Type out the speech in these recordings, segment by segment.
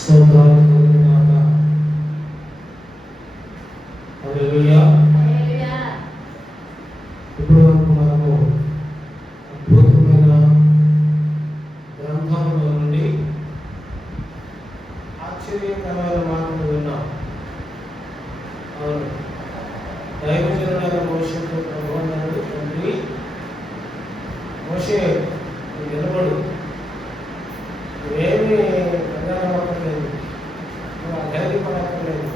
స్తోత్రాలు కలుగుగాక. హల్లెలూయా. ఇప్పుడు వరకు మనము అద్భుతమైన గ్రంథంలో నుండి ఆశ్చర్యకరమైన మాటలు విన్నాం. అవును, దైవజనుడైన మోషేతో ప్రభువు అన్నాడు, తండ్రి మోషే నిలబడు, నువ్వేమి కంగారపడలేదు, నువ్వు అధైర్యపడక్కర్లేదు,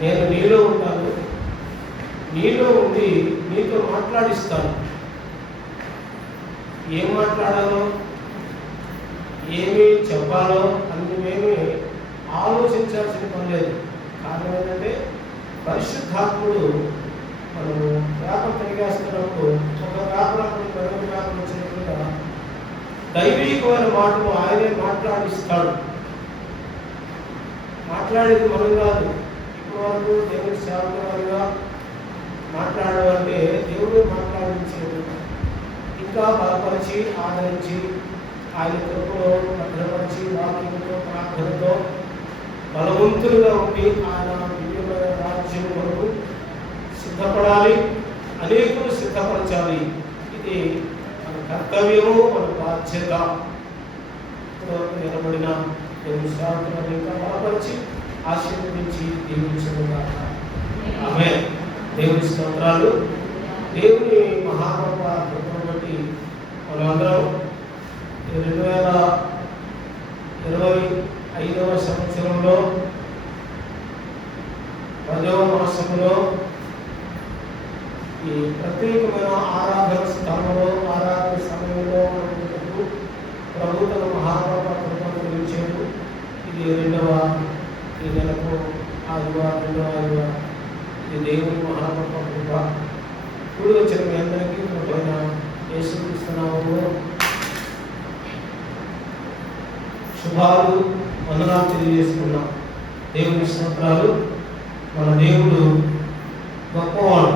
నేను నీలో ఉంటాను, నీలో ఉండి నీతో మాట్లాడిస్తాను. ఏం మాట్లాడాలో ఏమి చెప్పాలో అందుకేమి ఆలోచించాల్సిన పని లేదు. కారణం ఏంటంటే పరిశుద్ధాత్ముడు మనము పేపర్ తిరిగేస్తున్నప్పుడు ఒక పేపర్ మరొక పేపర్ వచ్చినట్టుగా దైవీకమైన మాటలు ఆయనే మాట్లాడిస్తాడు. మాట్లాడేది మనం కాదు. ఇప్పటి వరకు దేవుడి సేవకులుగా మాట్లాడాలంటే దేవుడు మాట్లాడించేది. ఇంకా బలపరిచి ఆదరించి ఆయన కృపలో భద్రపరిచి వాక్యంతో ప్రార్థనతో బలవంతులుగా ఉండి ఆయన దివ్యమైన రాజ్యం కొరకు సిద్ధపడాలి, అనేకులు సిద్ధపరచాలి. ఇది మన కర్తవ్యము, మన బాధ్యత. ఇప్పటివరకు నిలబడిన దేవుని సేవకులను ఇంకా బలపరిచి ఆశీర్వదించి దీవించుగాక. ఆమేన్. దేవుని స్తోత్రాలు. దేవుని మహాకృప కృపను బట్టి మనందరం 2025వ సంవత్సరంలో 10వ మాసంలో ఈ ప్రత్యేకమైన ఆరాధన స్థలంలో ఆరాధన సమయంలో మనకు ప్రభు తన మహాకృప కృపను గురించాడు. ఇది ఈ నెలకు ఆదివారం, రెండవ ఆదివారం. ఇది దేవుని మహాకృప కృప. కూడి వచ్చిన మీ అందరికీ ప్రభువైన యేసుక్రీస్తు నామములో శుభాలు, వందనాలు తెలియజేసుకున్నాం. దేవుని స్తోత్రాలు. మన దేవుడు గొప్పవాడు,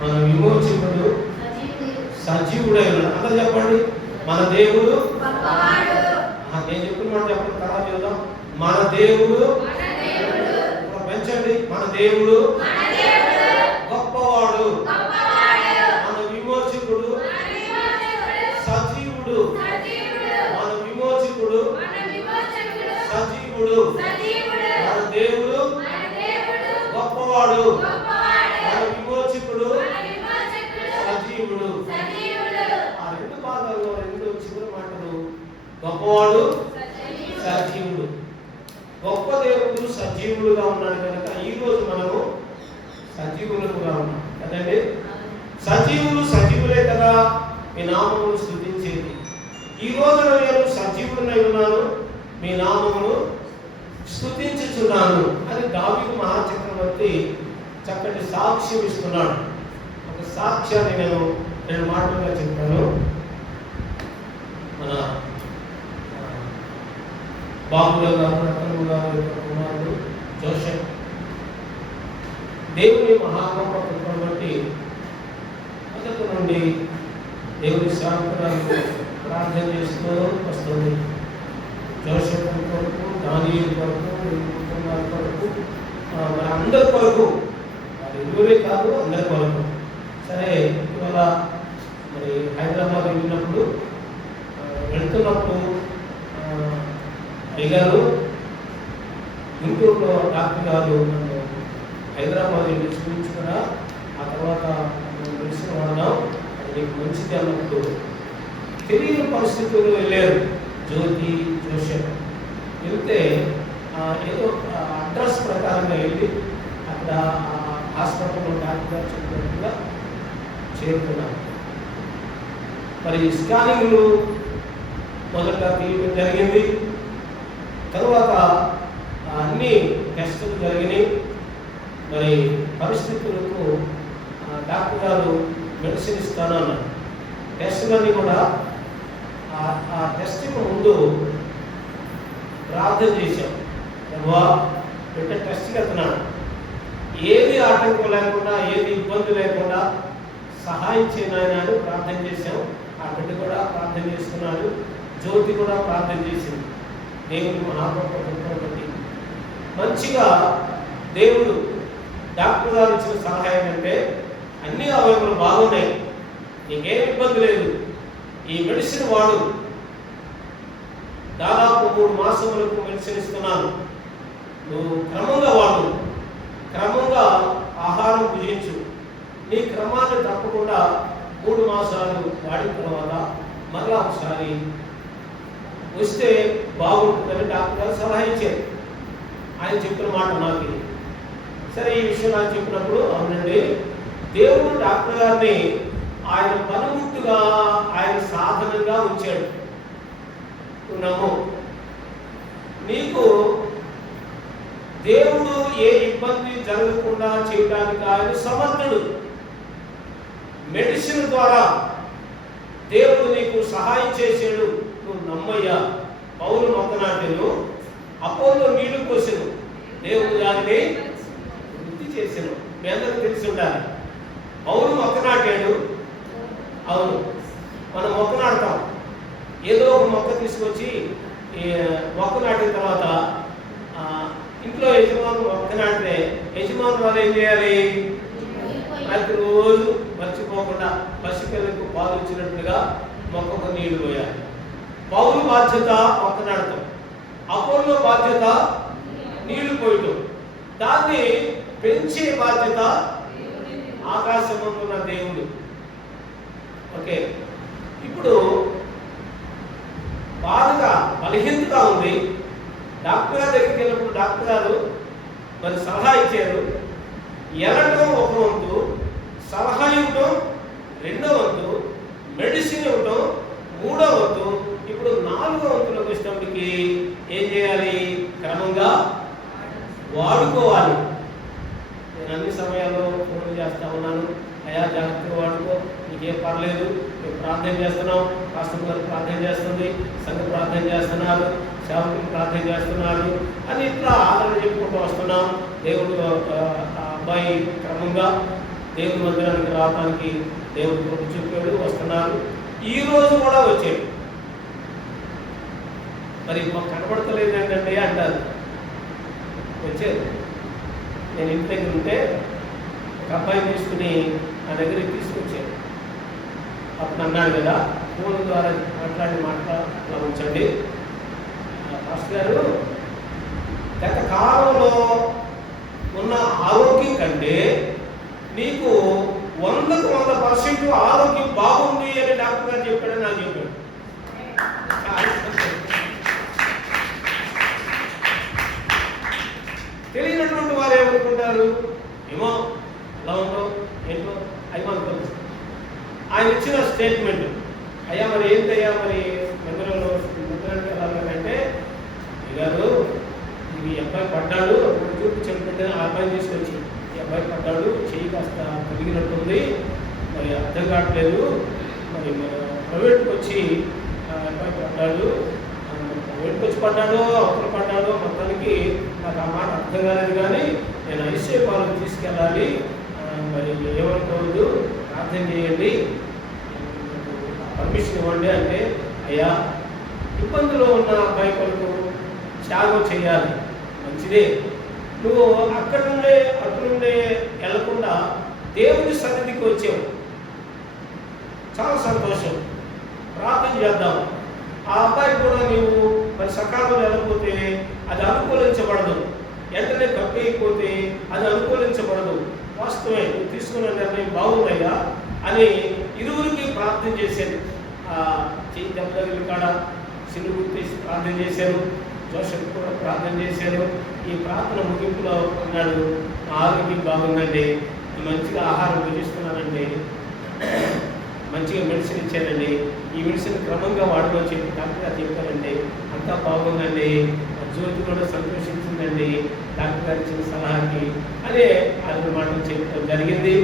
మన విమోచకుడు, సజీవుడైన. అందరూ చెప్పండి, మన దేవుడు. నేను చెప్పిన మాట చెప్పండి, తర్వాత చూద్దాం. మన దేవుడు పెంచండి. మన దేవుడు గొప్పవాడు, మన విమోచకుడు, సజీవుడు. మన విమోచకుడు, సజీవుడు. మన దేవుడు గొప్పవాడు, మన విమోచకుడు, సజీవుడు. ఆ రెండు భాగాల్లో రెండు చివరి మాటలు గొప్పవాడు, సజీవుడు. గొప్ప దేవుడు సజీవుడుగా ఉన్నాడు కనుక ఈరోజు మనము సజీవులుగా ఉన్నాం కదండి. సజీవులే కదా మీ నామమును స్తుతించేది. ఈ రోజున నేను సజీవుడనై ఉన్నాను, మీ నామమును స్తుతించుచున్నాను అని దావీదు మహాచక్రవర్తి చక్కటి సాక్ష్యం ఇస్తున్నాడు. ఒక సాక్ష్యాన్ని నేను 2 మాటలుగా చెప్తాను. మన బాబురావు గారు, రతన్ గారు యొక్క కుమారుడు జోసెఫ్ దేవుని మహాకృప కృపను బట్టి మొదటి నుండి దేవుని సేవకులకు ప్రార్థన చేస్తూ వస్తుంది. జోసెఫ్ కొరకు, దానియేలు కొరకు, కుటుంబాల కొరకు, మరి అందరి కొరకు, మరి ఇరువురే కాదు అందరి కొరకు. సరే, ఇవాళ మరి హైదరాబాద్ వెళ్తున్నప్పుడు అయ్యారు గుంటూరులో డాక్టర్ గారు నన్ను హైదరాబాద్ వెళ్ళి చూపించుకున్నా. ఆ తర్వాత తెలిసిన వాడదాం, అది నీకు మంచిది అన్నప్పుడు తెలియని పరిస్థితుల్లో వెళ్ళారు జ్యోతి, జోసెఫ్. వెళ్తే ఏదో అడ్రస్ ప్రకారంగా వెళ్ళి అక్కడ హాస్పిటల్లో డాక్టర్ గారు చెప్పినట్టుగా చేరుకున్నాను. మరి స్కానింగ్లు మొదట తీయడం జరిగింది. తరువాత అన్ని టెస్టులు జరిగినాయి. మరి పరిస్థితులకు డాక్టర్ గారు మెడిసిన్ ఇస్తాను అన్నారు. టెస్టులన్నీ కూడా ఆ టెస్ట్కి ముందు ప్రార్థన చేశాం. బిడ్డ టెస్ట్కి వెళ్తున్నాడు, ఏది ఆటంకం లేకుండా, ఏది ఇబ్బంది లేకుండా సహాయం చేయనాయన అని ప్రార్థన చేశాం. ఆ బిడ్డ కూడా ప్రార్థన చేస్తున్నాడు, జ్యోతి కూడా ప్రార్థన చేసింది. దేవుని మహాగొప్ప కృపను బట్టి మంచిగా దేవుడు డాక్టర్ గారు ఇచ్చిన సలహా ఏంటంటే అన్ని అవయవాలు బాగున్నాయి, నీకేం ఇబ్బంది లేదు, ఈ మెడిసిన్ వాడు, దాదాపు 3 మాసములకు మెడిసిన్ ఇస్తున్నాను, నువ్వు క్రమంగా వాడు, క్రమంగా ఆహారం భుజించు, నీ క్రమాన్ని తప్పకుండా 3 మాసాలు వాడిన తర్వాత మరలా ఒకసారి వస్తే బాగుంటుందని డాక్టర్ గారు సలహా ఇచ్చారు. ఆయన చెప్పిన మాట నాకు సరే. ఈ విషయం నాకు చెప్పినప్పుడు అవునండి, దేవుడు డాక్టర్ గారిని ఆయన పనిముట్టుగా, ఆయన సాధనంగా ఉంచాడు. నమ్ము, నీకు దేవుడు ఏ ఇబ్బంది జరగకుండా చేయడానికి ఆయన సమర్థుడు. మెడిసిన్ ద్వారా దేవుడు నీకు సహాయం చేసాడు, నువ్వు నమ్మయ్యా. పౌలు మొక్కనాటెను, అపోలో నీళ్లు పోసెను, దేవుడు దానిని వృద్ధి చేసెను. మీ అందరికీ తెలిసి ఉండాలి. పౌలు మొక్క నాటాడు. అవును, మనం మొక్క నాటుతాం, ఏదో ఒక మొక్క తీసుకొచ్చి మొక్క నాటిన తర్వాత ఇంట్లో యజమానులు మొక్క నాటితే యజమానులు వాళ్ళు ఏం చేయాలి? ప్రతిరోజు మర్చిపోకుండా పసిపిల్లలకు పాలు ఇచ్చినట్టుగా మొక్కకు నీళ్లు పోయాలి. పౌలు బాధ్యత మొక్క నాటడం, అపోలో బాధ్యత నీళ్లు పోయటం, దాన్ని పెంచే బాధ్యత ఆకాశమందున్న దేవుడు. ఓకే, ఇప్పుడు బాధగా బలహీనతగా ఉంది. డాక్టర్ గారి దగ్గరికి వెళ్ళినప్పుడు డాక్టర్ గారు మరి సలహా ఇచ్చారు. ఎలటం ఒక వంతు, సలహా ఇవ్వటం 2వ వంతు, మెడిసిన్ ఇవ్వటం 3వ వంతు, ఇప్పుడు 4వ వంతులకు ఇష్టంకి ఏం చేయాలి? క్రమంగా వాడుకోవాలి. నేను అన్ని సమయాల్లో ఫోన్ చేస్తా ఉన్నాను, అయా జాగ్రత్తగా వాడుకో, నీకేం పర్లేదు, మేము ప్రార్థన చేస్తున్నాం, రాష్ట్రం గారు ప్రార్థన చేస్తుంది, సంఘ ప్రార్థన చేస్తున్నారు, సేవకులు ప్రార్థన చేస్తున్నారు అని ఇట్లా ఆదరణ చెప్పుకుంటూ వస్తున్నాం. దేవుడు అబ్బాయి క్రమంగా దేవుడి మందిరానికి రావడానికి దేవుడు కృప చూపాడు, వస్తున్నారు. ఈ రోజు కూడా వచ్చాడు. మరి మాకు కనపడతలేదు ఏంటంటే అంటారు. వచ్చారు. నేను ఇంటి దగ్గర ఉంటే ఒక అబ్బాయి తీసుకుని నా దగ్గరికి తీసుకొచ్చాడు. అప్పుడు అన్నాడు కదా, ఫోన్ ద్వారా మాట్లాడి ఉంచండి పాస్టర్ గారు, గత కాలంలో ఉన్న ఆరోగ్యం కంటే నీకు 100% ఆరోగ్యం బాగుంది అని డాక్టర్ గారు చెప్పాడని నాకు చెప్పాడు. తెలియనటువంటి వారు ఏమనుకుంటారు, ఏమో ఎలా ఉందో ఏంటో అవి మనకు. ఆయన ఇచ్చిన స్టేట్మెంట్, అయ్యా మరి ఏంటయ్యా మరి మందిరానికి వెళ్ళాలంటే, గారు ఈ అబ్బాయి పడ్డాడు, చూపు చెప్పిన ఆ అబ్బాయి తీసుకొచ్చి, ఈ అబ్బాయి పడ్డాడు, చెయ్యి కాస్త కలిగినట్టుంది, మరి అర్థం కావట్లేదు, మరి ప్రైవేట్కి వచ్చి ఆ అబ్బాయి పడ్డాడు, ప్రైవేట్కి వచ్చి పడ్డాడో అవతల పడ్డాడో మొత్తానికి నాకు ఆ మాట అర్థం కాలేదు, కానీ నేను ఐసీఐ పాలకు తీసుకెళ్ళాలి, మరి ఏమనుకోవద్దు, ప్రార్థన చేయండి, పర్మిషన్ ఇవ్వండి అంటే, అయ్యా ఇబ్బందులో ఉన్న అబ్బాయి కొరకు త్యాగం చేయాలి, మంచిదే. నువ్వు అక్కడి నుండే అటు నుండే వెళ్లకుండా దేవుని సన్నిధికి వచ్చావు, చాలా సంతోషం, ప్రార్థన చేద్దాం. ఆ అబ్బాయి కూడా నీవు మరి సకాలంలో వెళ్ళకపోతే అది అనుకూలించబడదు, వెంటనే కప్పేయకపోతే అది అనుకూలించబడదు. వాస్తవమే, నువ్వు తీసుకున్న నిర్ణయం బాగుందయ్యా అని ఇరువురికి ప్రార్థన చేశాను. చెయ్యి దెబ్బతగిలి కాడ సిలువు తీసి ప్రార్థన చేశాను, జోసెఫ్ కూడా ప్రార్థన చేశాను. ఈ ప్రార్థన ముగింపులో అన్నాడు, ఆరోగ్యం బాగుందండి, మంచిగా ఆహారం భుజిస్తున్నానండి, మంచిగా మెడిసిన్ ఇచ్చానండి, ఈ మెడిసిన్ క్రమంగా వాడమని చెప్పి డాక్టర్ గారు చెప్పారండి, అంతా బాగుందండి, జ్యోతి కూడా సంతోషించిందండి డాక్టర్ గారు ఇచ్చిన సలహాకి అదే అది మాటలు చెప్పడం జరిగింది,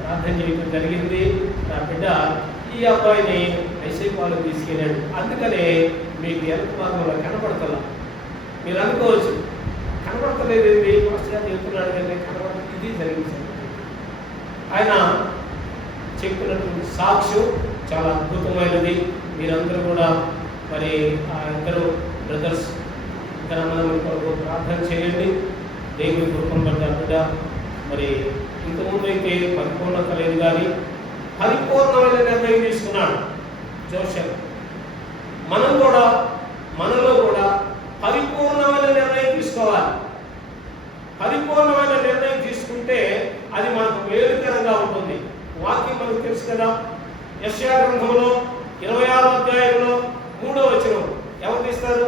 ప్రార్థన చేయడం జరిగింది. నా బిడ్డ ఈ అబ్బాయిని ఐసీఐ పాలకు తీసుకెళ్ళాడు. అందుకనే మీకు ఎంత భాగంలో కనపడతలా. మీరు అనుకోవచ్చు, కనపడతలేదు ఏంటి, మాస్టర్ గారు చెప్తున్నాడు కానీ కనపడలేదు. ఇది జరిగింది. ఆయన చెప్పినటువంటి సాక్ష్యం చాలా అద్భుతమైనది. మీరందరూ కూడా మరి ఆ ఇద్దరు బ్రదర్స్ మనం కొరకు ప్రార్థన చేయండి. దేవుని కృపను బట్టి బిడ్డ మరి ఇంతకుముందు అయితే పరిపూర్ణత లేదు, కానీ పరిపూర్ణమైన నిర్ణయం తీసుకున్నాడు జోసెఫ్. మనలో కూడా పరిపూర్ణమైన నిర్ణయం తీసుకోవాలి. పరిపూర్ణమైన నిర్ణయం తీసుకుంటే అది మనకు మేలుకరంగా ఉంటుంది. వాక్యం మనకు తెలుసు కదా, యెషయా గ్రంథంలో 26వ అధ్యాయంలో 3వ వచనం ఎవరు తీస్తారు?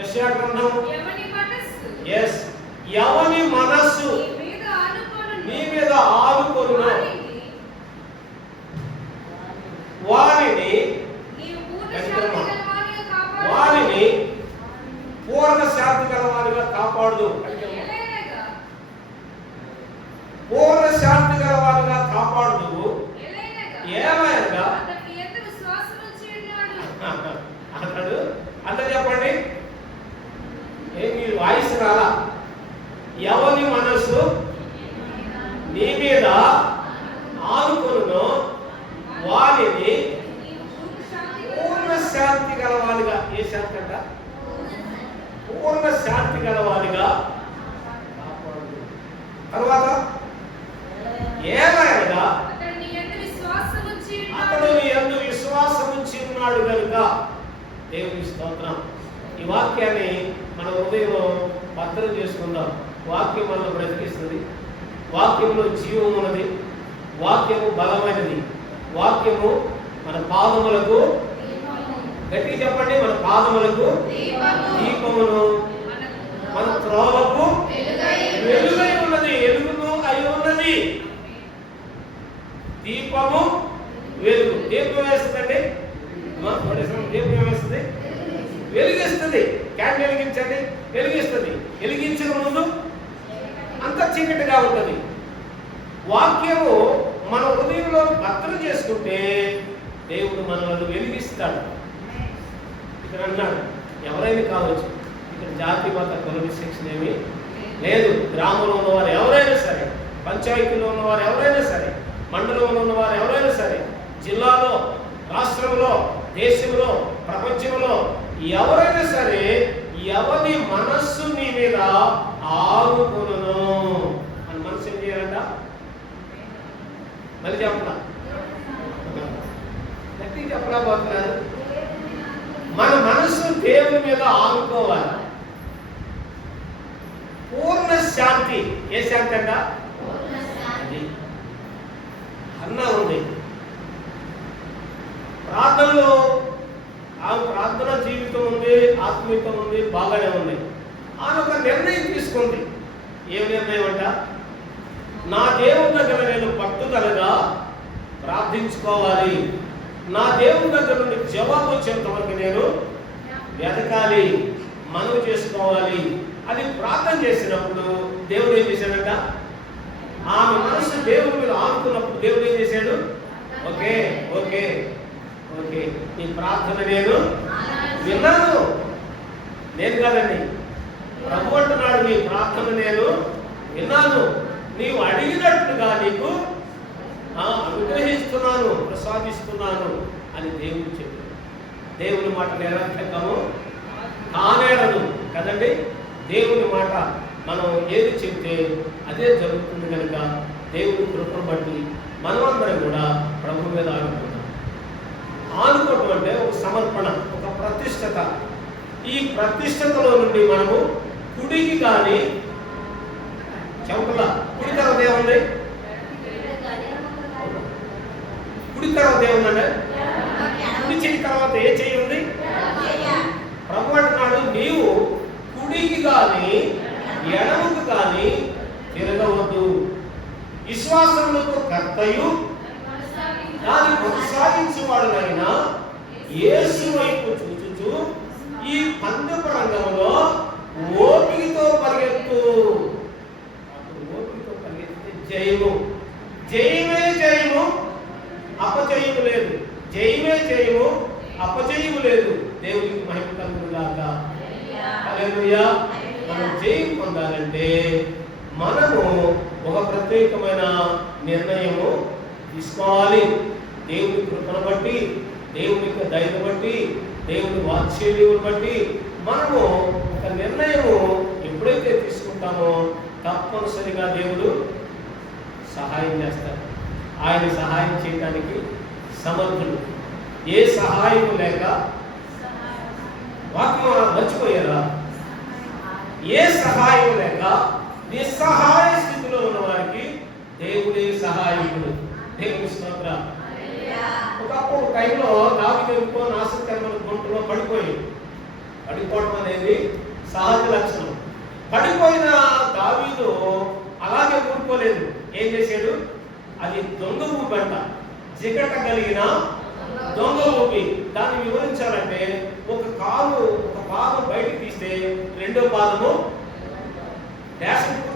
యెషయా గ్రంథం ఎవని మనస్సు నీ మీద ఆనుకొనునో వారిని పూర్ణ శాంతి గలవారిగా కాపాడు. పూర్ణ శాంతి గలవారిగా కాపాడు. ఏమైనా అతడు అంత చెప్పండి, మీరు వాయిస్ రాలా. ఎవని మనస్సు నీ మీద ఆనుకొనునో వారిని పూర్ణ శాంతి గలవారిగా, ఏ శాంతి అంట? పూర్ణ శాంతి గలవారిగా కాపాడు. తర్వాత ఏమైనా అతడు నీ యందు విశ్వాసం ఉంచి ఉన్నాడు కనుక. దేవుని స్తోత్రం. ఈ వాక్యాన్ని మన హృదయంలో భద్రం చేసుకుందాం. వాక్యం మనల్ని బ్రతికిస్తుంది. వాక్యంలో జీవం ఉన్నది. వాక్యము బలమైనది. వాక్యము మన పాదములకు, గట్టిగా చెప్పండి, మన పాదములకు దీపమును, మన త్రోవకు వెలుగై ఉన్నది. ఎలుగును అయి ఉన్నది. దీపము వెలుగు. దీపం వేస్తుందండి, దీపం వేస్తుంది, వెలిగిస్తుంది. క్యాండిల్ వెలిగించండి, వెలిగిస్తుంది. వెలిగించిన ముందు అంత చీకటిగా ఉంటుంది. వాక్యము మన హృదయంలో భద్రం చేసుకుంటే దేవుడు మనల్ని వెలిగిస్తాడు. ఇక్కడ అన్నాడు, ఎవరైనా కావచ్చు. ఇక్కడ జాతి మత కుల విశేషణ ఏమీ లేదు. గ్రామంలో ఉన్నవారు ఎవరైనా సరే, పంచాయతీలో ఉన్నవారు ఎవరైనా సరే, మండలంలో ఉన్నవారు ఎవరైనా సరే, జిల్లాలో, రాష్ట్రంలో, దేశంలో, ప్రపంచంలో ఎవరైనా సరే, ఎవరి మనస్సు నీ మీద ఆనుకొనును. మన మనసు ఏం చేయాలంట? మళ్ళీ చెప్పలా, గట్టిగా చెప్పలేకపోతున్నారు. మన మనస్సు దేవుని మీద ఆనుకోవాలి. పూర్ణ శాంతి. ఏ శాంతి అంట? అన్న ఉంది. ప్రార్థనలో ప్రార్థన జీవితం ఉంది, ఆత్మీయత ఉంది, బాగానే ఉంది. ఆమె ఒక నిర్ణయం తీసుకుంది. ఏ నిర్ణయం అంట? నా దేవుని దగ్గర నేను పట్టుదలగా ప్రార్థించుకోవాలి. నా దేవుని దగ్గర నుండి జవాబు వచ్చేంత వరకు నేను వెతకాలి, మనవి చేసుకోవాలి అని ప్రార్థన చేసినప్పుడు దేవుడు ఏం చేశాడంట? ఆమె మనసు దేవుడి మీద ఆనుకున్నప్పుడు దేవుడు ఏం చేశాడు? ఓకే ఓకే ఓకే, నీ ప్రార్థన నేను విన్నాను. నేను కాదండి, ప్రభు అంటున్నాడు, నీ ప్రార్థన నేను విన్నాను. నీవు అడిగినట్టుగా నీకు అనుగ్రహిస్తున్నాను, ప్రసాదిస్తున్నాను అని దేవుడు చెప్పాడు. దేవుని మాట నిరర్థకము కానేరదు కదండి. దేవుని మాట మనం ఏది చెప్తే అదే జరుగుతుంది కనుక దేవుని కృపను బట్టి మనమందరం కూడా ప్రభు మీద ఆనుకుంటాం. ఆనుకోవటం అంటే ఒక సమర్పణ, ఒక ప్రతిష్టత. ఈ ప్రతిష్టతలో నుండి మనము కుడికి కానీ చెమటల కుడి తర్వాత ఏముంది? కుడి తర్వాత ఏముందంటే కుడి చెయ్యి తర్వాత ఏ చెయ్యి ఉంది? ప్రభు అంటున్నాడు, నీవు కుడికి కానీ ఎడమకు కానీ తిరగవద్దు. విశ్వాసములకు కర్తయు దాన్ని కొనసాగించేవాడునైనా యేసు వైపు చూచుచు ఈ పందెపు రంగంలో ఓపికతో పరిగెత్తు. ఓపికతో పరిగెత్తితే జయము. జయమే జయము, అపజయము లేదు. జయమే జయము, అపజయము లేదు. దేవునికి మహిమ కలుగును గాక. హల్లెలూయా. మనం జయం పొందాలంటే మనము ఒక ప్రత్యేకమైన నిర్ణయము తీసుకోవాలి. దేవుని కృపను బట్టి, దేవుని దయను బట్టి, దేవుని వాత్సల్యమును బట్టి మనము ఒక చేసుకుంటామో తప్పనిసరిగా దేవుడు సహాయం చేస్తాడు. ఆయన సహాయం చేయడానికి సమర్థుడు. ఏ సహాయం లేక వాక్యం మర్చిపోయారా? ఏ సహాయం లేక నిస్సహాయ స్థితిలో ఉన్న వారికి దేవుడే సహాయకుడు. దేవుని స్తోత్రం. ఒకప్పుడు టైంలో దావీదు నాశనకరమైన గుంటలో పడిపోవడం అనేది సహజ లక్షణం. పడిపోయిన దావీదు అలాగే ఊరుకోలేదు. ఏం చేశాడు? అది దొంగ ఊపి అంట, జిగట కలిగిన దొంగ ఊపి. దాన్ని వివరించాలంటే ఒక పాదం బయటికి తీస్తే రెండో పాదము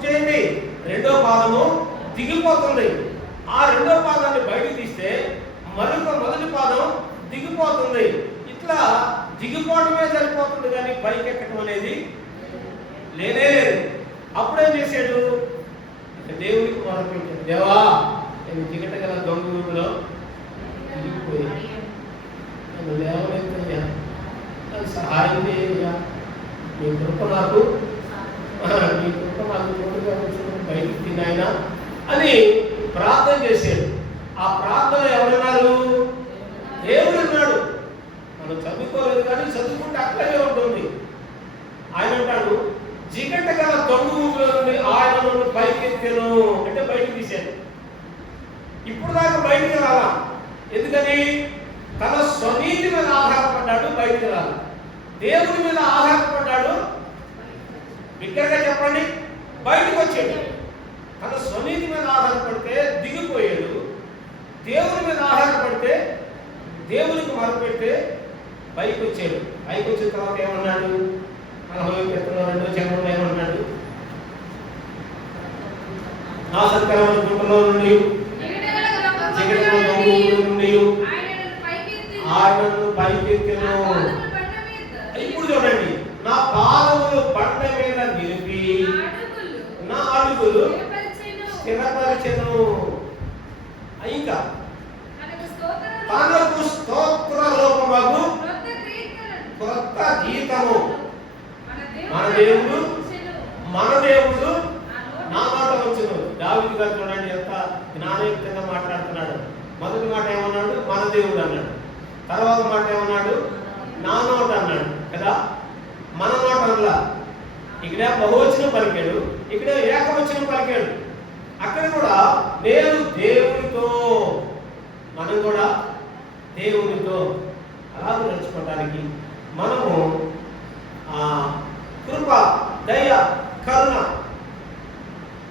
చేయండి, రెండో పాదము దిగిపోతుంది. ఆ రెండో పాదాన్ని బయటికి తీస్తే మొదటి పాదం దిగిపోతుంది. ఇట్లా దిగిపోవడమే సరిపోతుంది కానీ పైకి ఎక్కడం అనేది లేనే లేదు. అప్పుడేం చేశాడు? దేవుడికి మొదలుపెట్టాడు. దేవా, నేను దిగట గల దొంగ ఊపిలో దిగిపోయాను, నన్ను లేవలేదయ్యా, నాకు సహాయం చేయ్యా, నీ కృప నాకు తోడుగా బయటికి తిన్నాయన అని ప్రార్థన చేశాడు. ఆ ప్రార్థన ఎవరన్నారు? దేవుడు అన్నాడు. మనం చదువుకోలేదు కానీ చదువుకుంటే అక్కడే ఉంటుంది. ఆయన అంటాడు, జిగట గల దొంగ ఊపిలో నుండి ఆయన నన్ను పైకెత్తాను అంటే బయటికి తీశాను. ఇప్పుడు దాకా బయటికి రాలా. ఎందుకని? తన స్వనీతి మీద ఆధారపడ్డాడు, బయటికి రాలి. దేవుడి మీద ఆధారపడ్డాడు, బిగ్గరగా చెప్పండి, బయటకు వచ్చాడు. తన స్వనీతి మీద ఆధారపడితే దిగిపోయాడు. దేవుడి మీద ఆధారపడితే, దేవునికి మొదలుపెడితే పైకి వచ్చాడు. పైకి వచ్చిన తర్వాత ఏమన్నాడు? 42వ చరణంలో ఏమన్నాడు? నాశనకరమైన గుంటలో నుండి ఆయనను పైకెత్తెను. ఇప్పుడు చూడండి, నా పాదములు బండ మీద నిలిపి నా అడుగులు స్థిరపరిచెను. ఇంకా తనకు స్తోత్ర రూపమగు క్రొత్త గీతము మన దేవుడు నా మాట వచ్చును. దావీదు గారు చూడండి ఎంత జ్ఞానయుక్తంగా మాట్లాడుతున్నాడు. మొదటి మాట ఏమన్నాడు? మన దేవుడు అన్నాడు. తర్వాత మాట ఏమన్నాడు? నా నోట అన్నాడు కదా. మన నోట అనలా. ఇక్కడ బహువచనం పలికాడు, ఇక్కడ ఏకవచనం పలికాడు. అక్కడ కూడా నేను దేవునితో, మనం కూడా దేవునితో అలా నడుచుకోవడానికి మనము కృప, దయ, కరుణ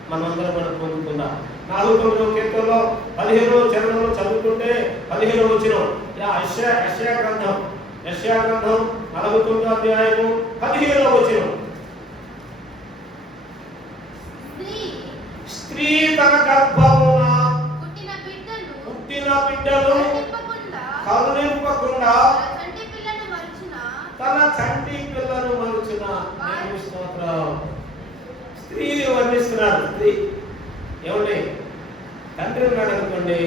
మనందరం మనం పొందుకుందాం. 49వ కీర్తనలో 15వ చరణంలో చదువుకుంటే 15వ వచనం యెషయా గ్రంథం 49వ అధ్యాయము 15వ వచనం. స్త్రీ తన గర్భమున పుట్టిన బిడ్డను కరుణింపకుండా తన చంటి పిల్లను మరుచున. స్త్రీని వర్ణిస్తున్నాడు. స్త్రీ ఏమండి, తండ్రి ఉన్నాడు అనుకోండి,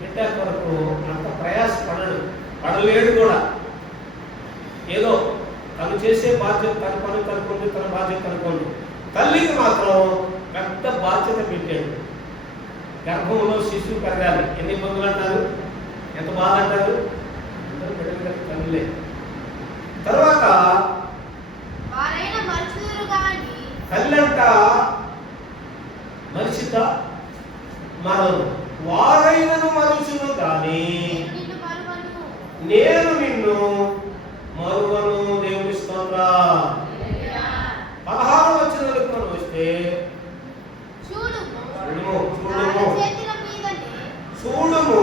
బిడ్డ కొరకు అంత ప్రయాస పడలేడు కూడా. ఏదో తను చేసే బాధ్యత, తన పని కనుక్కోండి, తన బాధ్యత కనుక్కోండి. తల్లికి మాత్రం పెద్ద బాధ్యత పెట్టాడు. గర్భంలో శిశువు పెరగాలి. ఎన్ని ఇబ్బందులు అంటారు, ఎంత బాధ అంటారు. అందరూ బిడ్డలు తల్లిలే. తర్వాత తల్లంట మరిచిద్దా? మరను. వారైనను మరుచును కానీ నేను నిన్ను మరువను. దేవుని స్తోత్రం. 16వ వచనంలోకి మనం వస్తే చూడుము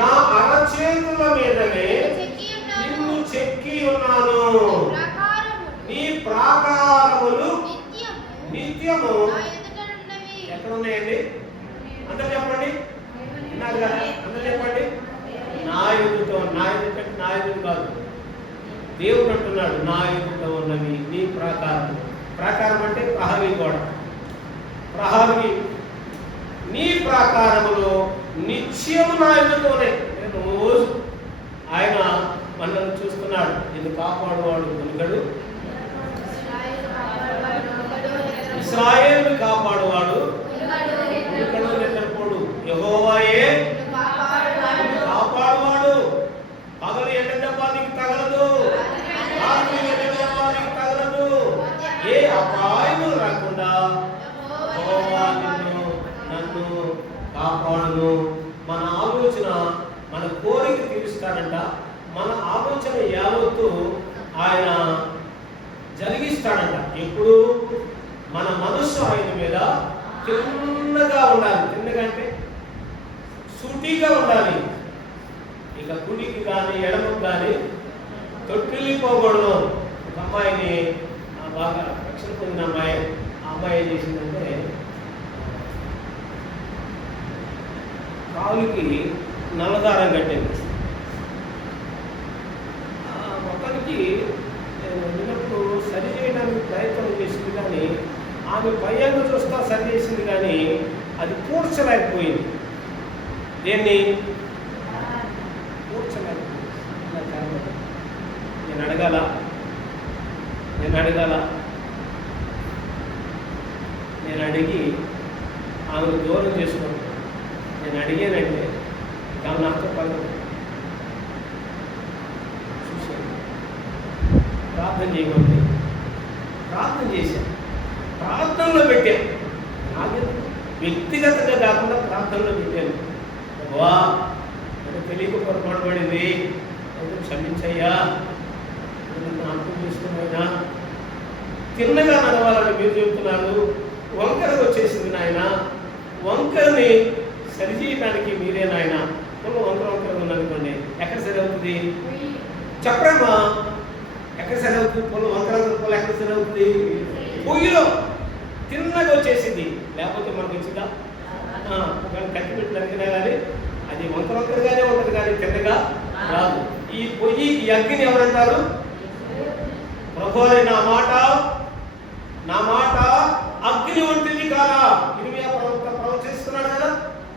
నా అరచేతుల మీదనే నిన్ను చెక్కి ఉన్నాను. నీ ప్రాకారములు నిత్యము ఎక్కడ ఉన్నాయండి? అందరూ చెప్పండి. విన్నారు కదా? అందరూ చెప్పండి. నా ఎదుట. నా ఎదుట కాదు, దేవుడు అంటున్నాడు, నా ఎదుట ఉన్నవి నీ ప్రాకారం. ప్రాకారం అంటే ప్రహరీ గోడ. ప్రహరీ, నీ ప్రాకారములో నిత్యము నా ఎదుటనే. రోజు ఆయన మనల్ని చూస్తున్నాడు. ఇది కాపాడువాడు కనుగడు ఇశ్రాయేలు కాపాడువాడు ఉనికడు నిద్రపోడు. యెహోవాయే కాపాడువాడు. పగలు ఎండ దెబ్బ నీకు తగలదు, రాత్రి ఎండ దెబ్బ నీకు తగలదు. ఏ అపాయము రాకుండా యెహోవా నన్ను కాపాడును. మన ఆలోచన, మన కోరిక తీరుస్తాడంట. మన ఆలోచన యావత్తు ఆయన జరిగిస్తాడంట. ఎప్పుడు మన మనస్సు ఆయన మీద తిన్నగా ఉండాలి. తిన్నగా అంటే సూటిగా ఉండాలి. ఇక కుడికి కానీ ఎడమకు కానీ తొట్టిల్లిపోకూడదు. ఒక అమ్మాయిని బాగా రక్షణ పొందిన అమ్మాయి, ఆ అమ్మాయి ఏం చేసిందంటే కాలుకి నల్లదారం కట్టింది. మొత్తానికి విన్నప్పుడు సరి చేయడానికి ప్రయత్నం చేసింది, కానీ ఆమె భయంగా చూస్తా సరి చేసింది, కానీ అది పూడ్చలేకపోయింది. దేన్ని పూడ్చలేకపోయింది. నేను అడగాల నేను అడిగి ఆమెను దూరం చేసుకుంటాను. నేను అడిగానంటే ఆమె నాతో పడదు. చూశాను, ప్రార్థన చేయమంటే ప్రార్థన చేశాను, ప్రార్థనలో పెట్టాను. నాకు వ్యక్తిగతంగా కాకుండా ప్రార్థనలో పెట్టాను. బాబా అంటే తెలియక పొరపాటు పడింది, అయితే క్షమించయ్యా, నన్ను అర్థం చేసుకున్నాయినా. తిన్నగా నడవాలని మీరు చెబుతున్నారు, వంకరగా వచ్చేసింది నాయన. వంకరని సరిచేయడానికి మీరే నాయన. వంకరగా ఉందనుకోండి, ఎక్కడ సరి అవుతుంది చెప్పడమ్మా? ఎక్కడ సరి అవుతుంది? వంకర ఎక్కడ సరి అవుతుంది? పొయ్యిలో తిన్నగా వచ్చేసింది. లేకపోతే మనకు వచ్చిందా? కట్టి పెట్టినట్టుగా కానీ అది వంకరగానే ఉంటుంది, కానీ తిన్నగా రాదు. ఈ పొయ్యి, ఈ అగ్గిని ఎవరంటారు? ప్రభు నా మాట అగ్ని వంటిది కాదా? ఇర్మియా ప్రవక్త ప్రవచిస్తున్నాడు కదా,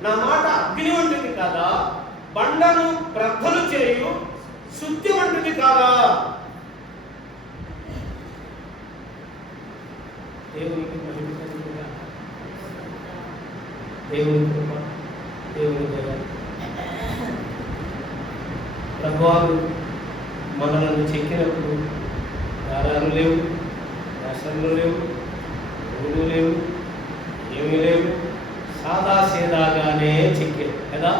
నా మాట అగ్ని వంటిది కాదా, బండను బ్రద్దలు చేయు శుద్ధి వంటిది కాదా? దేవునికి మహిమ, దేవుని కృప, దేవుని దయ. ప్రభువారు మనలను చెక్కినప్పుడు దారాలు లేవు, దర్శనలు లేవు, ఊళ్ళు లేవు, ఏమీ లేవు, సాదా సీదాగానే చెక్కారు కదా.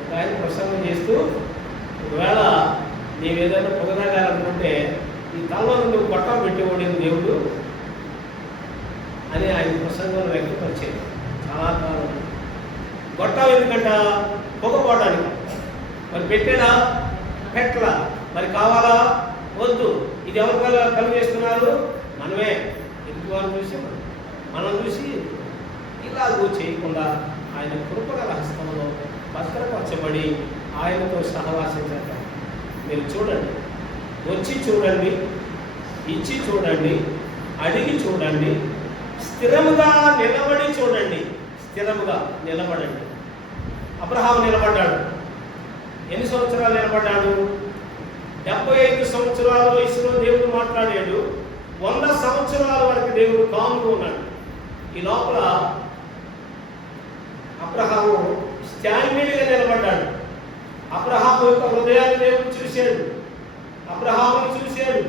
ఒక ఆయన ప్రసంగం చేస్తూ, ఒకవేళ నీవేదైనా పొగదాగాలనుకుంటే ఈ తలలో నువ్వు గొట్టం పెట్టేవాడేది దేవుడు అని ఆయన ప్రసంగంలో వ్యక్తపరిచేది. చాలా కాలం గొట్టం ఎందుకంట? పొగపోవడానికి. మరి పెట్టేనా? పెట్టలా. మరి కావాలా? వద్దు. ఇది ఎవరు కలిగేస్తున్నారు? మనమే. ఎందుకు వాళ్ళు చూసి మనం చూసి ఇలాగూ చేయకుండా ఆయన కృపగల హస్తంలో భద్రపరచబడి ఆయనతో సహవాసించారు. మీరు చూడండి, వచ్చి చూడండి, ఇచ్చి చూడండి, అడిగి చూడండి, స్థిరముగా నిలబడి చూడండి. స్థిరముగా నిలబడండి. అబ్రహాము నిలబడ్డాడు. ఎన్ని సంవత్సరాలు నిలబడ్డాడు? 75 సంవత్సరాల వయసులో దేవుడు మాట్లాడాడు. 100 సంవత్సరాల వరకు దేవుడు కాముగా ఉన్నాడు. ఈ లోపల అబ్రహాము స్టాండీగా నిలబడ్డాడు. అబ్రహాము యొక్క హృదయాన్ని దేవుడు చూశాడు, అబ్రహామును చూశాడు,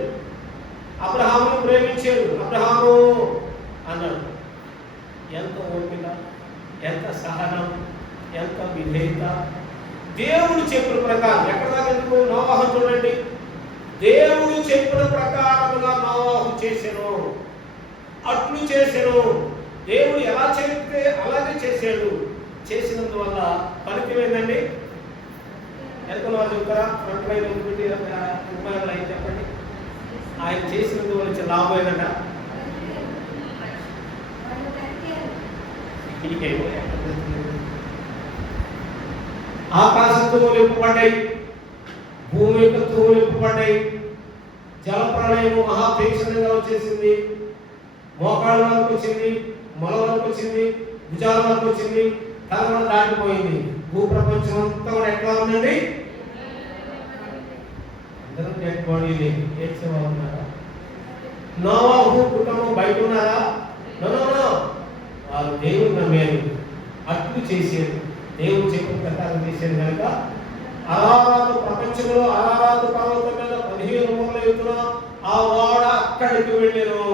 అబ్రహామును ప్రేమించాడు. అబ్రహాము అన్నాడు. ఎంత ఓపిక, ఎంత సహనం, ఎంత విధేయత. దేవుడు చెప్పిన ప్రకారం ఎక్కడ దాకా ఎందుకు? నోవాహు చూడండి, దేవుడు చెప్పిన ప్రకారముగా నోవాహు చేశాను, అట్లు చేశాను. దేవుడు ఎలా చెప్తే అలాగే చేశాడు. చేసినందువల్ల ఫలితం ఏంటండి? ఎంత వాళ్ళు చెప్తారా? 25 చెప్పండి. ఆయన చేసినందువల్ల వచ్చే లాభం ఏంటంట? ఆకాశ తూములు ఇప్పబడ్డాయి, భూమి యొక్క తూములు ఇప్పబడ్డాయి, జల ప్రళయం మహా తీక్షణంగా వచ్చేసింది. మోకాళ్ళ వరకు వచ్చింది, మొల వరకు వచ్చింది, భుజాల వరకు వచ్చింది, తల దాటిపోయింది. భూప్రపంచం అంతా కూడా ఎట్లా ఉందండి? అందరూ డెడ్ బాడీని ఏడ్చేవాళ్ళు ఉన్నారా? నోవాహు కుటుంబం బయట ఉన్నారా? నో. వారు దేవుడు నమ్మారు, అట్లు చేశారు, దేవుడు చెప్పిన ప్రకారం చేశారు కనుక అరారాతు ప్రపంచంలో అరారాతు పర్వతం మీద 15 మూరల ఎత్తున ఆ వాడ అక్కడికి వెళ్ళాను.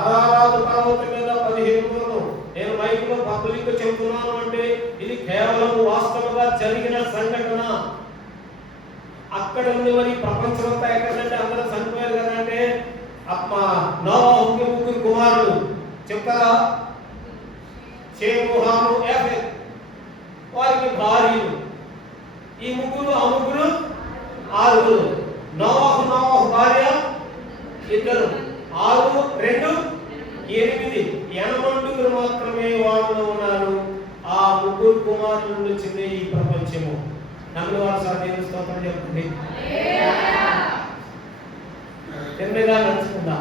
అరారాతు పర్వతం మీద 15 మూరలు. నేను మైకులో పబ్లిక్ చెబుతున్నాను అంటే ఇది కేవలం వాస్తవంగా జరిగిన సంఘటన. అక్కడ ఉంది. మరి ప్రపంచం అంతా ఎక్కడంటే అందరూ చనిపోయారు కదా అంటే నోవాహుకి 3 కుమారులు చెప్తారా? షేము, హాము, యాఫెత్. వారికి భార్యలు. ఈ ముగ్గురు ఆ ముగ్గురు 6. నోవాహు భార్య 2. 6, 2, 8. 80 మాత్రమే వాళ్ళు ఉన్నారు. ఆ 3 కుమారుల నుండి వచ్చింది ఈ ప్రపంచము. నన్ను వారు సాధ్యం స్తోత్రం చెప్తుంది. తిన్నగా నడుచుకుందా.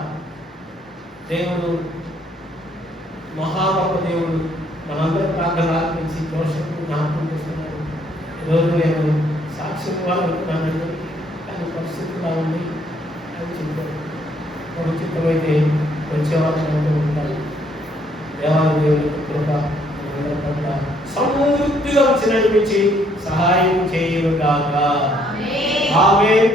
దేవుడు మహాగొప్ప దేవుడు. మనందరూ ప్రార్థన ఆలపించి దోషకు జ్ఞాపకం చేస్తున్నాడు. ఈరోజు నేను సాక్ష్యం అనుకున్నానండి, కానీ పరిస్థితుల్లో ఉంది అని చెప్పాను. ఉచితమైతే వచ్చేవాళ్ళు ఉంటారు. దేవాలయ కృప సమృద్ధిగా వచ్చి నడిపించి సహాయం చేయను కాక. ఆమేన్.